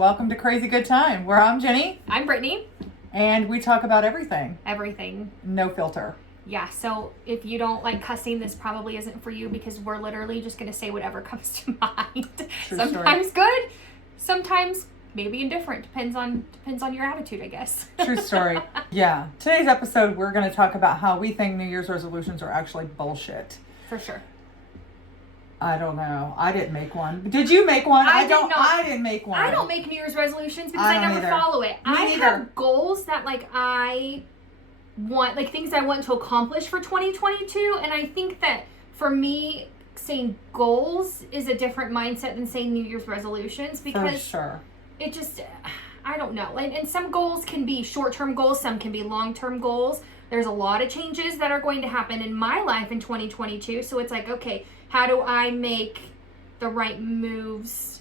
Welcome to Crazy Good Time, where I'm Jenny. I'm Brittany. And we talk about everything. Everything. No filter. Yeah, so if you don't like cussing, this probably isn't for you because we're literally just going to say whatever comes to mind. True Sometimes story. good, sometimes maybe indifferent. Depends on your attitude, I guess. True story. Yeah. Today's episode, we're going to talk about how we think New Year's resolutions are actually bullshit. For sure. I don't know. I didn't make one. Did you make one? I didn't make one. I don't make New Year's resolutions because I don't never either. follow it. Me I neither. have goals that I want, things I want to accomplish for 2022, and I think that for me, saying goals is a different mindset than saying New Year's resolutions because For sure. it just, I don't know. And some goals can be short-term goals, some can be long-term goals. There's a lot of changes that are going to happen in my life in 2022, so it's like, okay, how do I make the right moves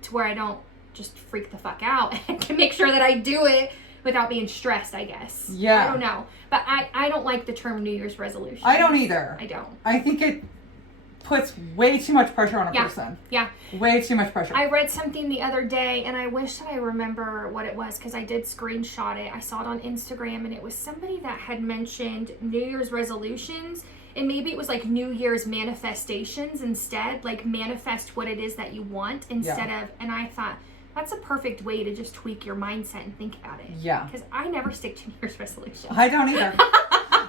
to where I don't just freak the fuck out and can make sure that I do it without being stressed, I guess. Yeah. I don't know. But I don't like the term New Year's resolution. I don't either. I don't. I think it puts way too much pressure on a person. Yeah. Way too much pressure. I read something the other day, and I wish that I remember what it was because I did screenshot it. I saw it on Instagram, and it was somebody that had mentioned New Year's resolutions, and maybe it was like New Year's manifestations instead, like manifest what it is that you want instead of, and I thought, that's a perfect way to just tweak your mindset and think about it. Yeah. Because I never stick to New Year's resolutions. I don't either.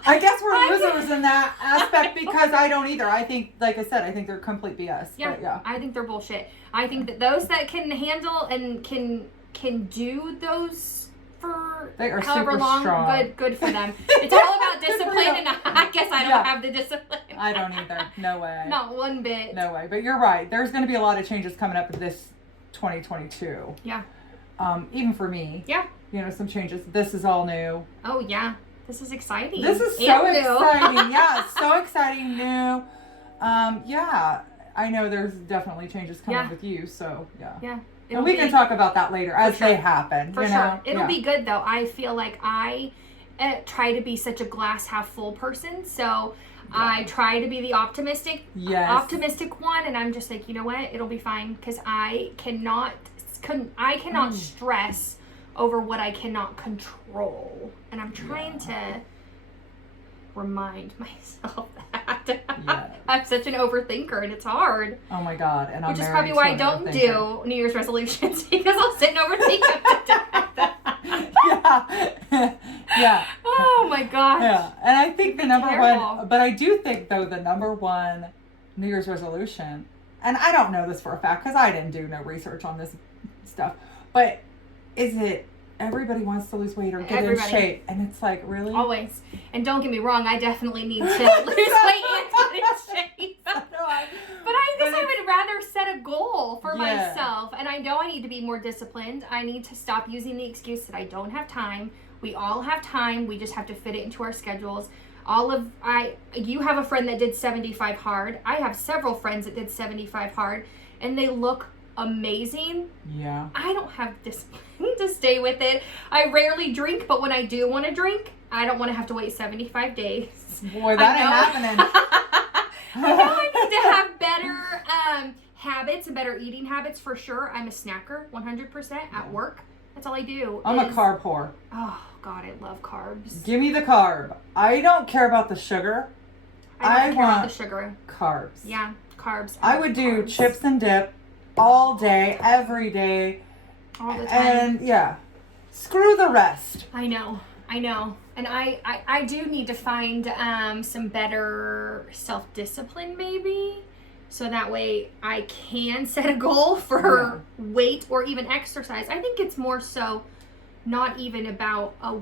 I guess we're losers in that aspect because I don't either. I think, like I said, I think they're complete BS. Yeah, But yeah. I think they're bullshit. I think that those that can handle and can do those for They are however super long, strong. good for them. It's all about discipline, and I guess I don't Yeah. have the discipline. I don't either. No way. Not one bit. No way. But you're right. There's going to be a lot of changes coming up in this 2022. Yeah. Even for me. Yeah. You know, some changes. This is all new. Oh yeah. This is exciting. This is so And new. exciting. Yeah, it's so exciting, new. Yeah, I know there's definitely changes coming with you, so yeah. Yeah. And we can talk about that later as sure. they happen. For you sure. know? It'll be good though. I feel like I try to be such a glass half full person, so I try to be the optimistic one, and I'm just like, you know what? It'll be fine because I cannot stress over what I cannot control, and I'm trying to remind myself that I'm such an overthinker, and it's hard. Oh my God! And which is probably why I don't do New Year's resolutions because I'll sit and overthink them. Yeah. Oh my gosh. Yeah, and I think the number terrible. one, but I do think though the number one New Year's resolution, and I don't know this for a fact because I didn't do no research on this stuff, but is it everybody wants to lose weight or get in shape, and it's like, really? Always. And don't get me wrong, I definitely need to lose weight and get in shape. But I guess I would rather set a goal for myself, and I know I need to be more disciplined. I need to stop using the excuse that I don't have time. We all have time. We just have to fit it into our schedules. You have a friend that did 75 hard. I have several friends that did 75 hard, and they look amazing. Yeah. I don't have discipline to stay with it. I rarely drink, but when I do want to drink, I don't want to have to wait 75 days. Boy, that ain't happening. I know I need to have better habits and better eating habits for sure. I'm a snacker 100% at work. That's all I do. I'm a carb whore. Oh God, I love carbs. Give me the carb. I don't care about the sugar. I don't care about the sugar. Carbs. Yeah, carbs. I would do chips and dip all day, every day. All the time. And screw the rest. I know. And I do need to find some better self-discipline maybe. So that way I can set a goal for weight or even exercise. I think it's more so not even about a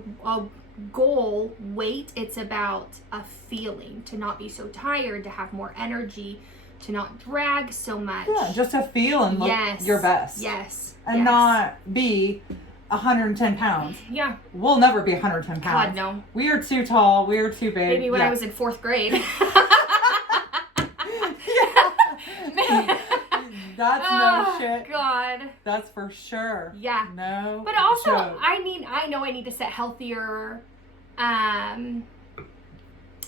goal weight. It's about a feeling to not be so tired, to have more energy, to not drag so much. Yeah, just to feel and look your best. Yes. And not be 110 pounds. Yeah. We'll never be 110 pounds. God, no. We are too tall. We are too big. Maybe when I was in 4th grade. Man. That's no shit. God. That's for sure. Yeah. No. But also, joke. I know I need to set healthier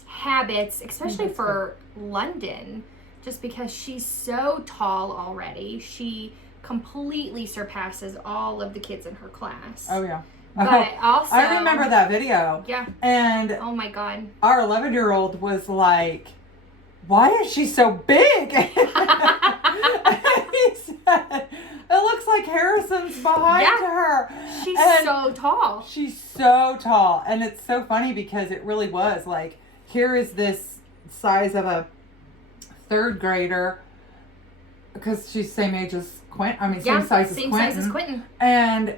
habits, especially for London, just because she's so tall already. She completely surpasses all of the kids in her class. Oh, yeah. But also, I remember that video. Yeah. And oh my God, our 11-year-old was like, "Why is she so big?" And he said, "It looks like Harrison's behind her." She's And so tall. She's so tall. And it's so funny because it really was like, here is this size of a 3rd grader, because she's same age as Quentin. I mean, same size as Quentin. And,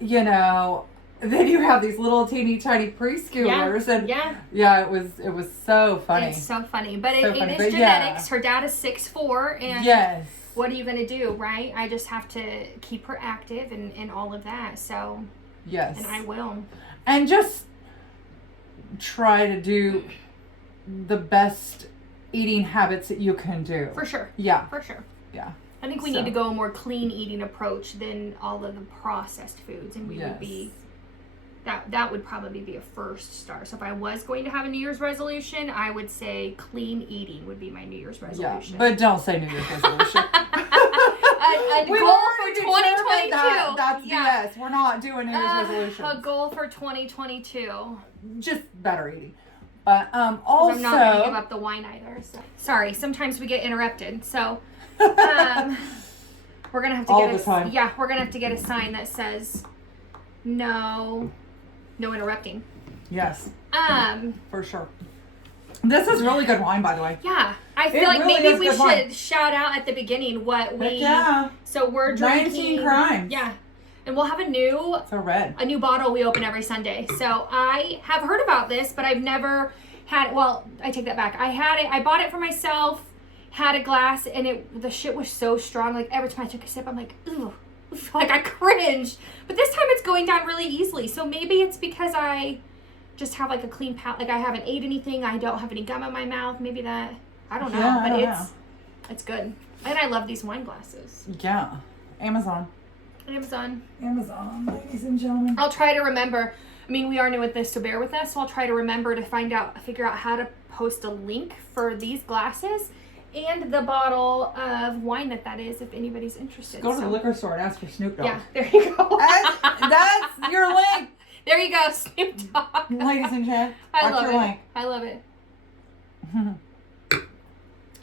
you know, then you have these little teeny tiny preschoolers. And yeah, it was so funny. It's so funny. But so it funny. is genetics. Her dad is 6'4", and yes. What are you going to do, right? I just have to keep her active and all of that. So, yes. And I will. And just try to do the best eating habits that you can do. For sure. Yeah. For sure. Yeah. I think we need to go a more clean eating approach than all of the processed foods, and we would be that would probably be a first start. So if I was going to have a New Year's resolution, I would say clean eating would be my New Year's resolution. Yeah, but don't say New Year's resolution. a goal for 2022. That's BS. We're not doing New Year's resolutions. A goal for 2022. Just better eating. But also, I'm not going to give up the wine either. So. Sorry, sometimes we get interrupted. So we're gonna have to we're gonna have to get a sign that says no interrupting. Yes. For sure. This is really good wine, by the way. Yeah, I feel like really maybe we should shout out at the beginning what we. So we're drinking 19 Crimes. Yeah, and we'll have a new bottle we open every Sunday. So I have heard about this, but I've never had. Well, I take that back. I had it. I bought it for myself. Had a glass, and the shit was so strong. Like every time I took a sip, I'm like, ooh. Like I cringed. But this time it's going down really easily. So maybe it's because I just have like a clean palate. Like I haven't ate anything. I don't have any gum in my mouth. Maybe that. I don't know. Yeah, but it's good. And I love these wine glasses. Yeah. Amazon, ladies and gentlemen. I'll try to remember. I mean, we are new at this, so bear with us. So I'll try to remember to figure out how to post a link for these glasses. And the bottle of wine that is, if anybody's interested. Go to the liquor store and ask for Snoop Dogg. Yeah, there you go. That's your link. There you go, Snoop Dogg. Ladies and gentlemen, I love it.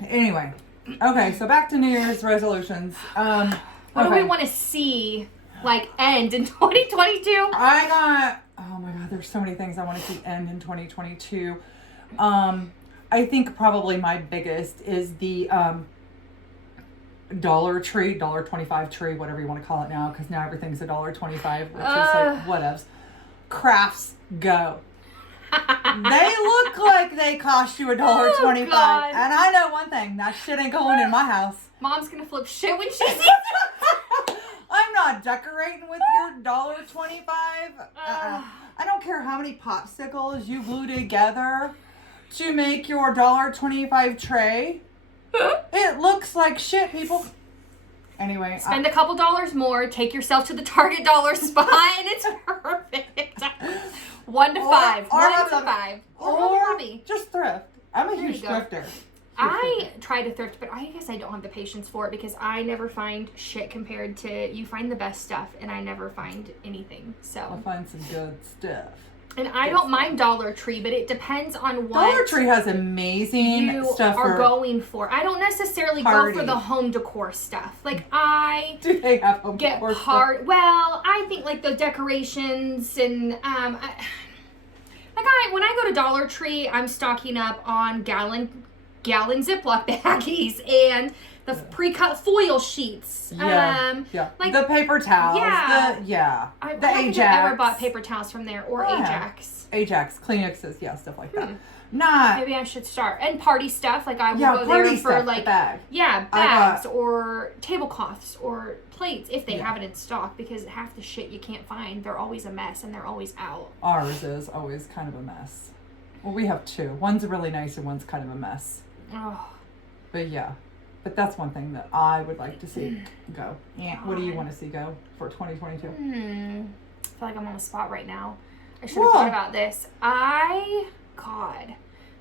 Anyway, okay, so back to New Year's resolutions. What do we want to see, end in 2022? oh my God, there's so many things I want to see end in 2022. I think probably my biggest is the Dollar Tree, $1.25 tree, whatever you want to call it now, because now everything's $1.25, which is like whatevs. Crafts go. They look like they cost you $1.25, and I know one thing: that shit ain't going in my house. Mom's gonna flip shit when she sees it. I'm not decorating with your $1.25. I don't care how many popsicles you glue together to make your $1.25 tray. It looks like shit, people. Anyway, spend a couple dollars more, take yourself to the Target dollar spot, and it's perfect. 1 to 5. 1 to 5. Or just thrift. I'm a huge thrifter. I try to thrift, but I guess I don't have the patience for it because I never find shit compared to you find the best stuff, and I never find anything. So I'll find some good stuff. And I don't mind Dollar Tree, but it depends on what Dollar Tree has amazing stuff are going for. I don't necessarily go for the home decor stuff. Like do they have home decor stuff? Well, I think like the decorations and when I go to Dollar Tree, I'm stocking up on gallon Ziploc baggies and the pre-cut foil sheets. Like the paper towels. The Ajax. I've ever bought paper towels from there or Ajax. Ajax, Kleenexes, stuff like that. Maybe I should start. And party stuff, like I will go there for bags or tablecloths or plates if they have it in stock, because half the shit you can't find, they're always a mess and they're always out. Ours is always kind of a mess. Well, we have two. One's really nice and one's kind of a mess. Oh. But that's one thing that I would like to see go. Yeah. What do you want to see go for 2022? I feel like I'm on the spot right now. I should have thought about this.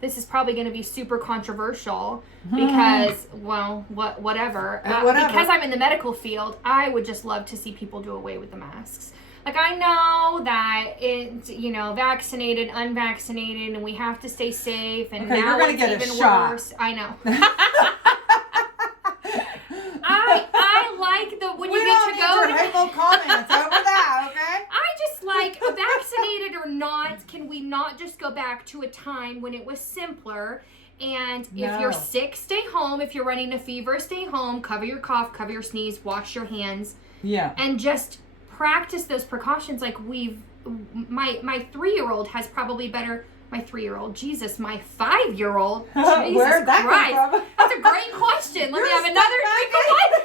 The this is probably going to be super controversial because, well, whatever. Whatever. Because I'm in the medical field, I would just love to see people do away with the masks. Like, I know that it's, vaccinated, unvaccinated, and we have to stay safe, and okay, now you're gonna it's get even a shot. worse. I know. I like when you get to go. We don't need your hateful comments over that, okay? I just like, vaccinated or not, can we not just go back to a time when it was simpler? And if you're sick, stay home. If you're running a fever, stay home. Cover your cough, cover your sneeze, wash your hands. Yeah. And just practice those precautions. Like my 3-year-old has probably better. My 3-year-old, Jesus, my 5-year-old. Jesus Where'd that Christ. come from? That's a great question. Let me have another drink of water.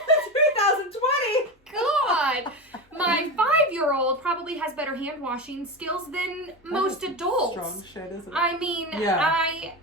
2020. God. My 5-year-old probably has better hand washing skills than most adults. Strong shit, isn't it? I mean, yeah. I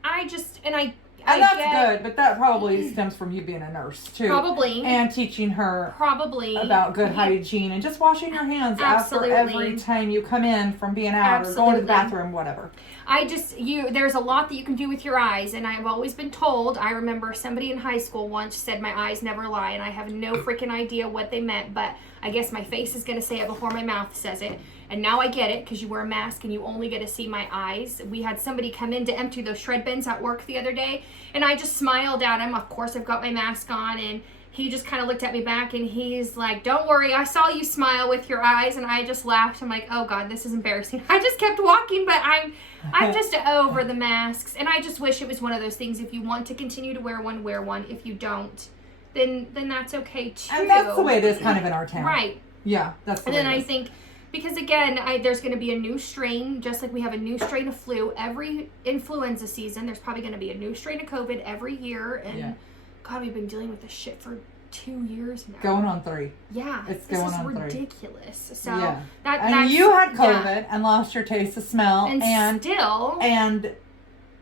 that's get, good, but that probably stems from you being a nurse too. Probably. And teaching her about good hygiene and just washing your hands Absolutely. after every time you come in from being out or going to the bathroom, whatever. There's a lot that you can do with your eyes, and I've always been told, I remember somebody in high school once said my eyes never lie, and I have no freaking idea what they meant, but I guess my face is going to say it before my mouth says it. And now I get it, because you wear a mask and you only get to see my eyes. We had somebody come in to empty those shred bins at work the other day, and I just smiled at him. Of course, I've got my mask on, and he just kind of looked at me back, and he's like, don't worry, I saw you smile with your eyes. And I just laughed. I'm like, oh God, this is embarrassing. I just kept walking, but I'm just over the masks. And I just wish it was one of those things, if you want to continue to wear one, wear one. If you don't, then that's okay too. And that's the way it is kind of in our town. Right. Yeah, that's the way And then it I is. think, because again, there's going to be a new strain, just like we have a new strain of flu every influenza season. There's probably going to be a new strain of COVID every year. And God, we've been dealing with this shit for 2 years now. Going on 3. Yeah. It's going on 3. This is ridiculous. So yeah. that's, you had COVID and lost your taste of smell and still and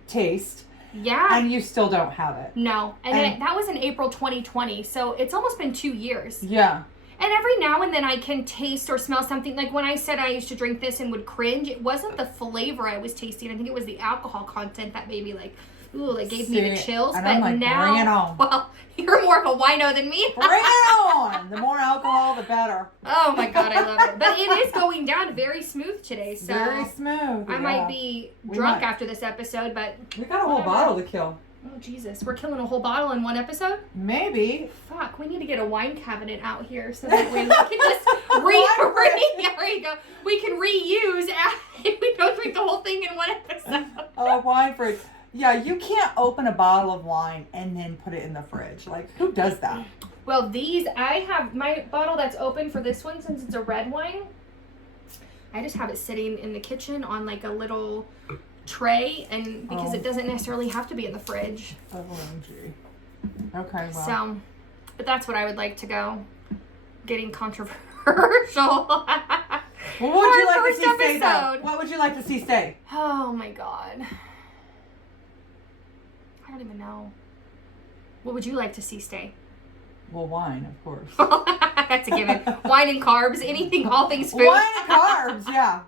taste. Yeah. And you still don't have it. No. And that was in April 2020. So it's almost been 2 years. Yeah. And every now and then I can taste or smell something. Like when I said I used to drink this and would cringe, it wasn't the flavor I was tasting. I think it was the alcohol content that made me like, ooh, that gave me the chills. And but I'm like, now, bring it on. Well, you're more of a wino than me. Bring it on. The more alcohol, the better. Oh my God, I love it. But it is going down very smooth today. So very smooth. I might be drunk after this episode, but we got a whole bottle to kill. Oh Jesus, we're killing a whole bottle in one episode? Maybe. Fuck, we need to get a wine cabinet out here so that we can just there you go. We can reuse if we don't drink the whole thing in one episode. Oh, wine fridge. Yeah, you can't open a bottle of wine and then put it in the fridge. Like, who does that? Well, I have my bottle that's open for this one, since it's a red wine. I just have it sitting in the kitchen on like a little tray, and because it doesn't necessarily have to be in the fridge. OMG. Okay, well. So, but that's what I would like to go. Getting controversial. What would you like to see stay, though? What would you like to see stay? Oh my God. I don't even know. What would you like to see stay? Well, wine, of course. That's a given. Wine and carbs, anything, all things food. Wine and carbs, yeah.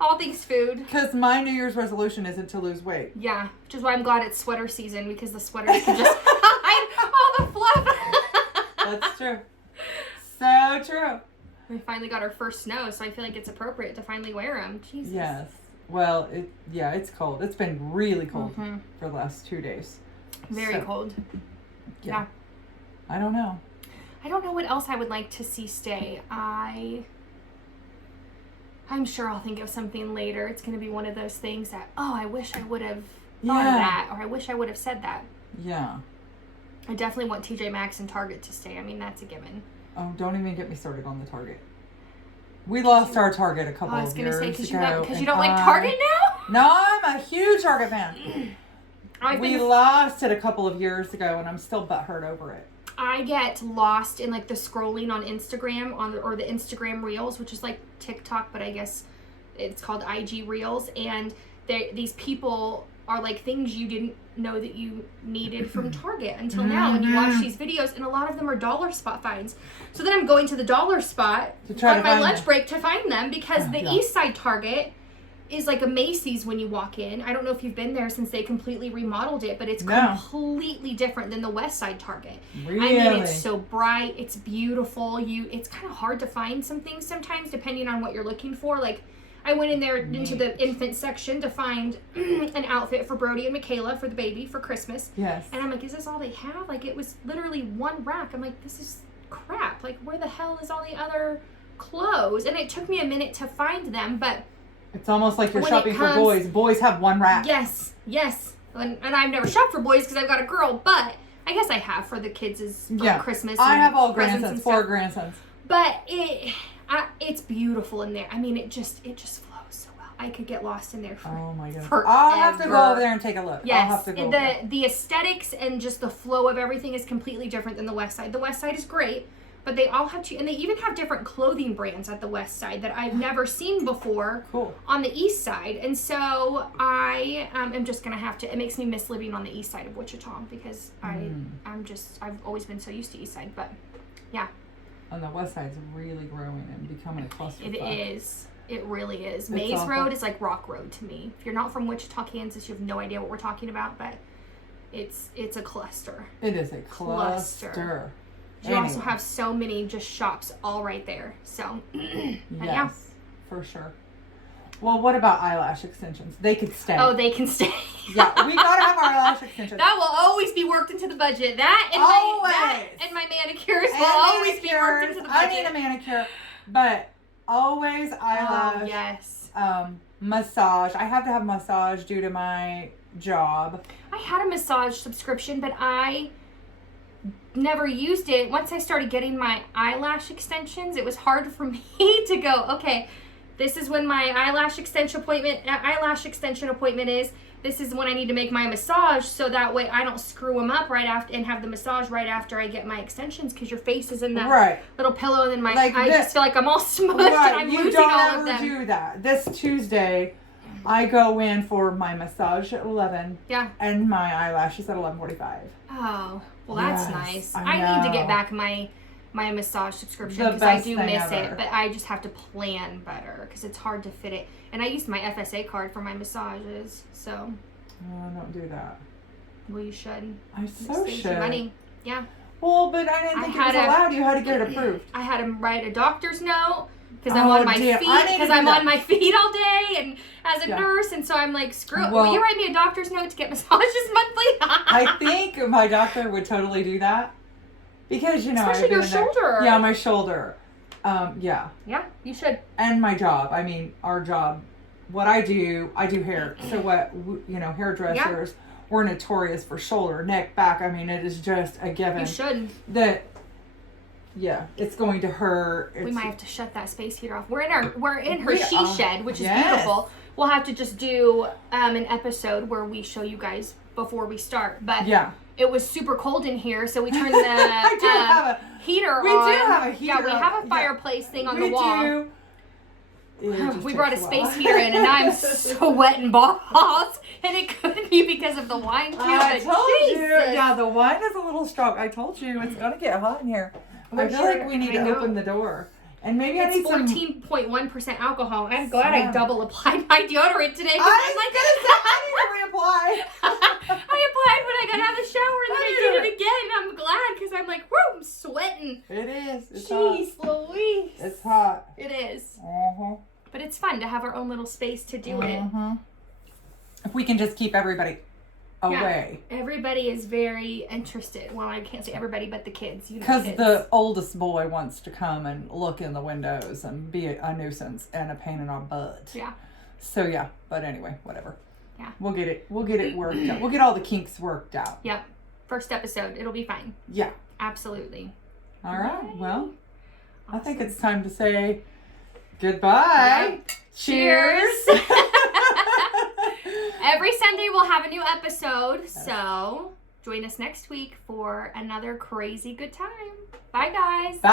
All things food. Because my New Year's resolution isn't to lose weight. Yeah, which is why I'm glad it's sweater season, because the sweaters can just hide all the fluff. That's true. So true. We finally got our first snow, so I feel like it's appropriate to finally wear them. Jesus. Yes. Well, it's cold. It's been really cold for the last 2 days. Very cold. Yeah. I don't know. I don't know what else I would like to see stay. I'm sure I'll think of something later. It's going to be one of those things that, I wish I would have thought of that, or I wish I would have said that. Yeah. I definitely want TJ Maxx and Target to stay. I mean, that's a given. Oh, don't even get me started on the Target. We lost our Target a couple of years ago. I was going to say, because you don't like Target now? No, I'm a huge Target fan. We lost it a couple of years ago, and I'm still butthurt over it. I get lost in like the scrolling on Instagram or the Instagram Reels, which is like TikTok, but I guess it's called IG Reels. And these people are like things you didn't know that you needed from Target until now. And you watch these videos, and a lot of them are dollar spot finds. So then I'm going to the dollar spot on my lunch break to find them, because the East Side Target is like a Macy's when you walk in. I don't know if you've been there since they completely remodeled it, but it's completely different than the West Side Target. Really? I mean, it's so bright, it's beautiful. It's kind of hard to find some things sometimes depending on what you're looking for. Like, I went in there into the infant section to find an outfit for Brody and Michaela for the baby for Christmas. Yes. And I'm like, is this all they have? Like, it was literally one rack. I'm like, this is crap. Like, where the hell is all the other clothes? And it took me a minute to find them, but it's almost like you're shopping for boys. Boys have one rack. Yes. And I've never shopped for boys because I've got a girl, but I guess I have for the kids' Christmas. I have all presents grandsons, 4 grandsons. But it's beautiful in there. I mean, it just flows so well. I could get lost in there oh my goodness. forever. I'll have to go over there and take a look. Yes. I'll have to go the aesthetics and just the flow of everything is completely different than the West Side. The West Side is great, but they all have and they even have different clothing brands at the West Side that I've never seen before on the East Side. And so I am just going to have to, it makes me miss living on the East Side of Wichita because I've always been so used to East Side, but yeah. And the West Side's really growing and becoming a cluster. It is. It really is. It's Maze awful. Road is like Rock Road to me. If you're not from Wichita, Kansas, you have no idea what we're talking about, but it's a cluster. It is a cluster. You also have so many just shops all right there. So, yes, for sure. Well, what about eyelash extensions? They could stay. Oh, they can stay. Yeah, we gotta have our eyelash extensions. That will always be worked into the budget. That and my manicures will always be worked into the budget. I need a manicure, but always eyelash. Yes. Massage. I have to have massage due to my job. I had a massage subscription, but I never used it. Once I started getting my eyelash extensions, it was hard for me to go, okay, this is when my eyelash extension appointment is. This is when I need to make my massage, so that way I don't screw them up right after and have the massage right after I get my extensions, because your face is in that little pillow, and then I just feel like I'm all smushed and I'm losing all of them. You don't ever do that. This Tuesday, I go in for my massage at 11. Yeah. And my eyelashes at 11:45. Oh, well, that's nice. I need to get back my massage subscription because I do miss it, but I just have to plan better because it's hard to fit it. And I used my FSA card for my massages, so. Oh, don't do that. Well, you should. I so should. You money. Yeah. Well, but I didn't think it was allowed. You had to get it approved. I had to write a doctor's note because I'm on my feet. Because I'm on my feet all day and as a nurse, and so I'm like, screw it. Will you write me a doctor's note to get massages monthly? I think my doctor would totally do that. Because, you know, especially your shoulder. Yeah, my shoulder. Yeah. Yeah, you should. And my job. I mean, our job. What I do hair. So hairdressers, we're notorious for shoulder, neck, back. I mean, it is just a given. You should. It's going to hurt. We might have to shut that space heater off. We're in her she shed, which is beautiful. We'll have to just do an episode where we show you guys before we start. But it was super cold in here, so we turned the heater on. We do have a heater. Yeah, we have a fireplace thing on the wall. Do. We brought a space heater in, and I'm sweating balls. And it could be because of the wine too. I told you. Yeah, the wine is a little strong. I told you it's gonna get hot in here. I feel like we need to open the door. And maybe I need some. It's 14.1% alcohol. I'm glad I double applied my deodorant today. I need to reapply. I applied when I got out of the shower, and then I did it again. And I'm glad because I'm like, whoo, I'm sweating. It is. It's Jeez hot. Louise. It's hot. It is. Uh-huh. But it's fun to have our own little space to do it. If we can just keep everybody away. Yeah. Everybody is very interested. Well, I can't say everybody, but the kids. Because the oldest boy wants to come and look in the windows and be a nuisance and a pain in our butt. Yeah. So yeah, but anyway, whatever. Yeah. We'll get it worked out. We'll get all the kinks worked out. Yep. First episode. It'll be fine. Yeah. Absolutely. All right. Well, awesome. I think it's time to say goodbye. Cheers. Every Sunday we'll have a new episode, so join us next week for another crazy good time. Bye, guys. Bye.